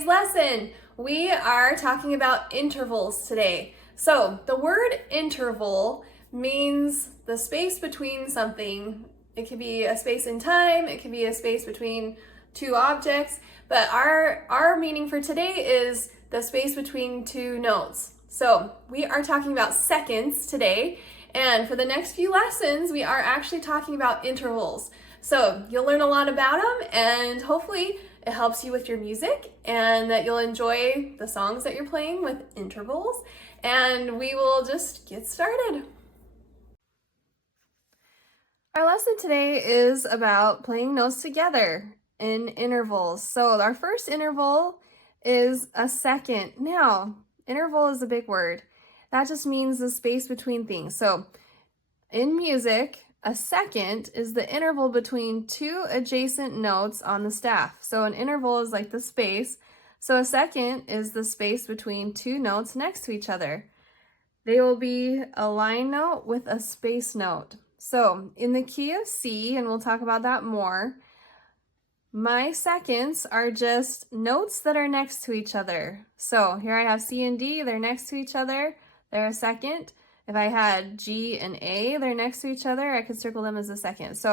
today's lesson. We are talking about intervals today. So the word interval means the space between something. It could be a space in time, it could be a space between two objects, but our meaning for today is the space between two notes. So we are talking about seconds today, and for the next few lessons, we are actually talking about intervals. So you'll learn a lot about them, and hopefully it helps you with your music and that you'll enjoy the songs that you're playing with intervals. And we will just get started. Our lesson today is about playing notes together in intervals. So our first interval is a second. Now, interval is a big word. That just means the space between things. So in music, a second is the interval between two adjacent notes on the staff. So an interval is like the space. So a second is the space between two notes next to each other. They will be a line note with a space note. So in the key of C, and we'll talk about that more, my seconds are just notes that are next to each other. So here I have C and D, they're next to each other, they're a second. If I had G and A, they're next to each other, I could circle them as a second. So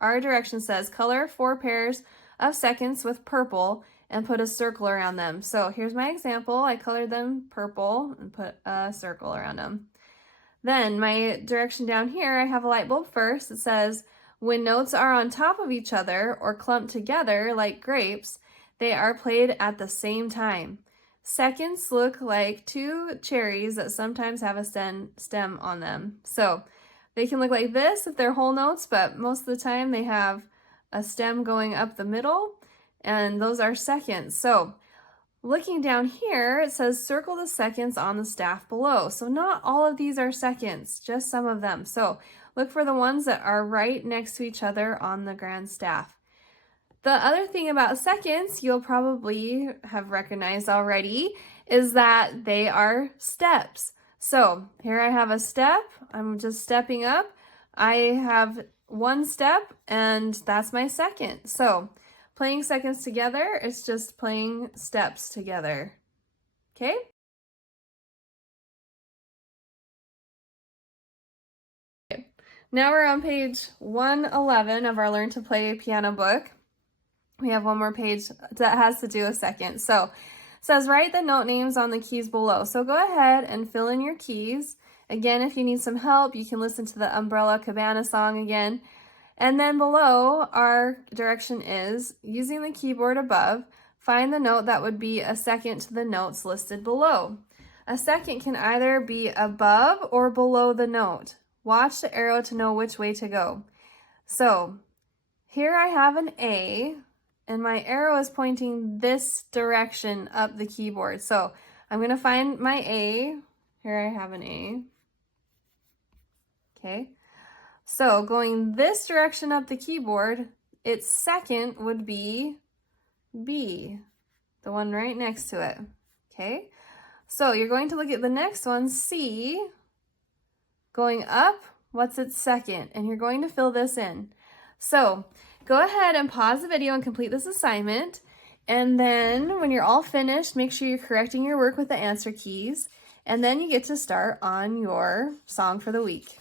our direction says color 4 pairs of seconds with purple and put a circle around them. So here's my example. I colored them purple and put a circle around them. Then my direction down here, I have a light bulb first. It says when notes are on top of each other or clumped together like grapes, they are played at the same time. Seconds look like two cherries that sometimes have a stem on them. So they can look like this if they're whole notes, but most of the time they have a stem going up the middle, and those are seconds. So looking down here, it says circle the seconds on the staff below. So not all of these are seconds, just some of them. So look for the ones that are right next to each other on the grand staff. The other thing about seconds you'll probably have recognized already is that they are steps. So here I have a step, I'm just stepping up. I have one step and that's my second. So playing seconds together, it's just playing steps together. Okay? Now we're on page 111 of our Learn to Play piano book. We have one more page that has to do with seconds. So it says write the note names on the keys below. So go ahead and fill in your keys. Again, if you need some help, you can listen to the Umbrella Cabana song again. And then below, our direction is, using the keyboard above, find the note that would be a second to the notes listed below. A second can either be above or below the note. Watch the arrow to know which way to go. So here I have an A, and my arrow is pointing this direction up the keyboard. So I'm going to find my A. Here I have an A. Okay. So going this direction up the keyboard, its second would be B, the one right next to it. Okay. So you're going to look at the next one, C. Going up, what's its second? And you're going to fill this in. So go ahead and pause the video and complete this assignment. And then when you're all finished, make sure you're correcting your work with the answer keys. And then you get to start on your song for the week.